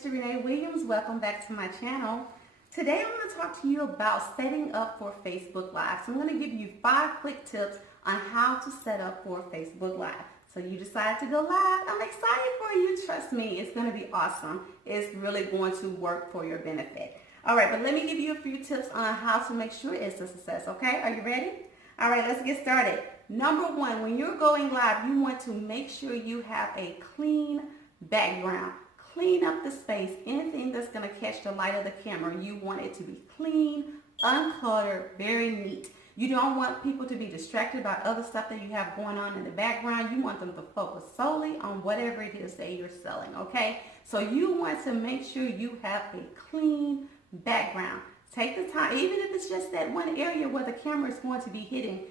Christy Renee Williams. Welcome back to my channel. Today I'm going to talk to you about setting up for Facebook Live. So I'm going to give you 5 quick tips on how to set up for Facebook Live. So you decided to go live. I'm excited for you. Trust me, it's going to be awesome. It's really going to work for your benefit. All right, but let me give you a few tips on how to make sure it's a success, okay? Are you ready? All right, let's get started. Number 1, when you're going live, you want to make sure you have a clean background. Clean up the space. Anything that's going to catch the light of the camera, you want it to be clean, uncluttered, very neat. You don't want people to be distracted by other stuff that you have going on in the background. You want them to focus solely on whatever it is that you're selling, okay? So you want to make sure you have a clean background. Take the time, even if it's just that one area where the camera is going to be hitting.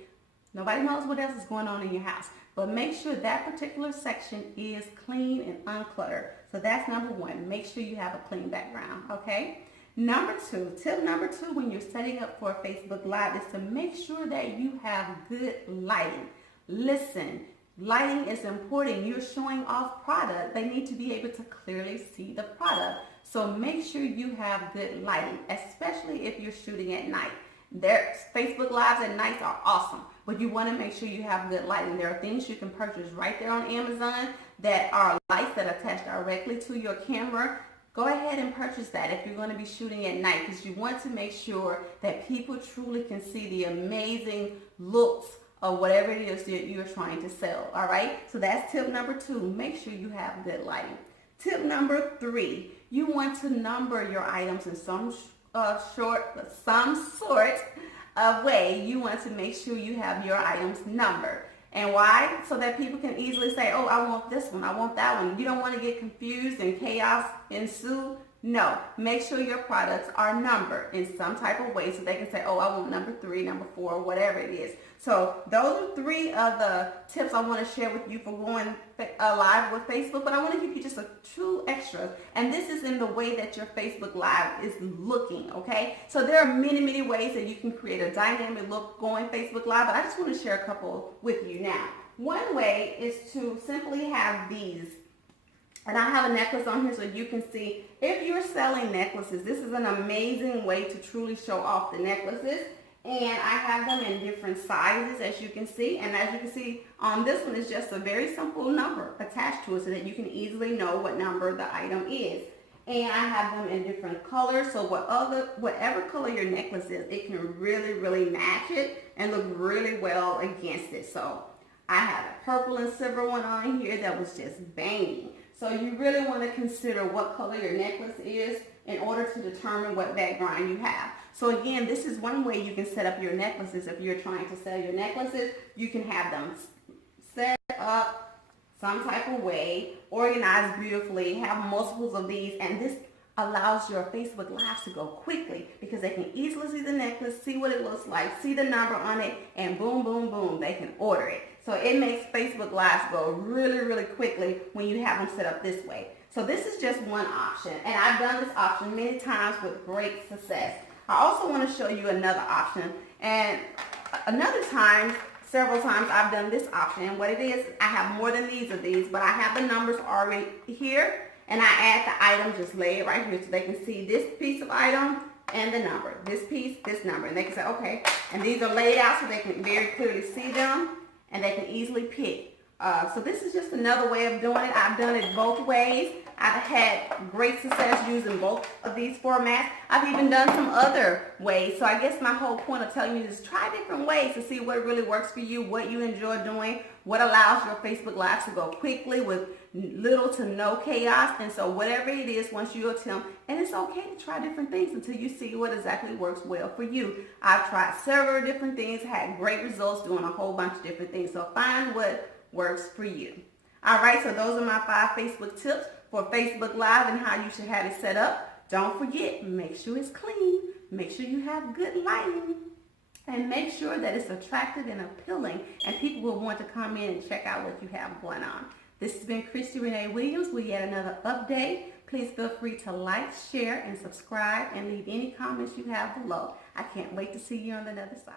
Nobody knows what else is going on in your house. But make sure that particular section is clean and uncluttered. So that's number 1. Make sure you have a clean background, okay? Number 2, tip number 2 when you're setting up for Facebook Live is to make sure that you have good lighting. Listen, lighting is important. You're showing off product. They need to be able to clearly see the product. So make sure you have good lighting, especially if you're shooting at night. Facebook Lives at night are awesome, but you want to make sure you have good lighting. There are things you can purchase right there on Amazon that are lights that attach directly to your camera. Go ahead and purchase that if you're going to be shooting at night, because you want to make sure that people truly can see the amazing looks of whatever it is that you're trying to sell. All right, so that's tip number 2. Make sure you have good lighting. Tip number 3, you want to number your items in some sort of way. You want to make sure you have your items numbered. And why? So that people can easily say, oh, I want this one, I want that one. You don't want to get confused and chaos ensue. No, make sure your products are numbered in some type of way so they can say, oh, I want number 3, number 4, whatever it is. So those are 3 of the tips I want to share with you for going live with Facebook, but I want to give you just a 2 extras. And this is in the way that your Facebook Live is looking, okay? So there are many, many ways that you can create a dynamic look going Facebook Live, but I just want to share a couple with you now. One way is to simply have these. And I have a necklace on here so you can see if you're selling necklaces. This is an amazing way to truly show off the necklaces. And I have them in different sizes, as you can see. And as you can see, this one is just a very simple number attached to it so that you can easily know what number the item is. And I have them in different colors. So whatever color your necklace is, it can really, really match it and look really well against it. So I have a purple and silver one on here that was just banging. So you really want to consider what color your necklace is in order to determine what background you have. So again, this is one way you can set up your necklaces. If you're trying to sell your necklaces, you can have them set up some type of way, organized beautifully, have multiples of these, and this allows your Facebook Lives to go quickly because they can easily see the necklace, see what it looks like, see the number on it, and boom, boom, boom, they can order it. So it makes Facebook Lives go really, really quickly when you have them set up this way. So this is just one option, and I've done this option many times with great success. I also want to show you another option, and several times I've done this option, and what it is, I have more than these of these, but I have the numbers already here, and I add the item, just lay it right here so they can see this piece of item and the number, this piece, this number, and they can say, okay, and these are laid out so they can very clearly see them, and they can easily pick. So this is just another way of doing it. I've done it both ways. I've had great success using both of these formats. I've even done some other ways. So I guess my whole point of telling you is try different ways to see what really works for you, what you enjoy doing, what allows your Facebook Live to go quickly with little to no chaos. And so whatever it is, once you attempt, and it's okay to try different things until you see what exactly works well for you. I've tried several different things, had great results doing a whole bunch of different things. So find what works for you. All right, so those are my 5 Facebook tips for Facebook Live and how you should have it set up. Don't forget, make sure it's clean, make sure you have good lighting, and make sure that it's attractive and appealing, and people will want to come in and check out what you have going on. This has been Christy Renee Williams with yet another update. Please feel free to like, share, and subscribe, and leave any comments you have below. I can't wait to see you on the other side.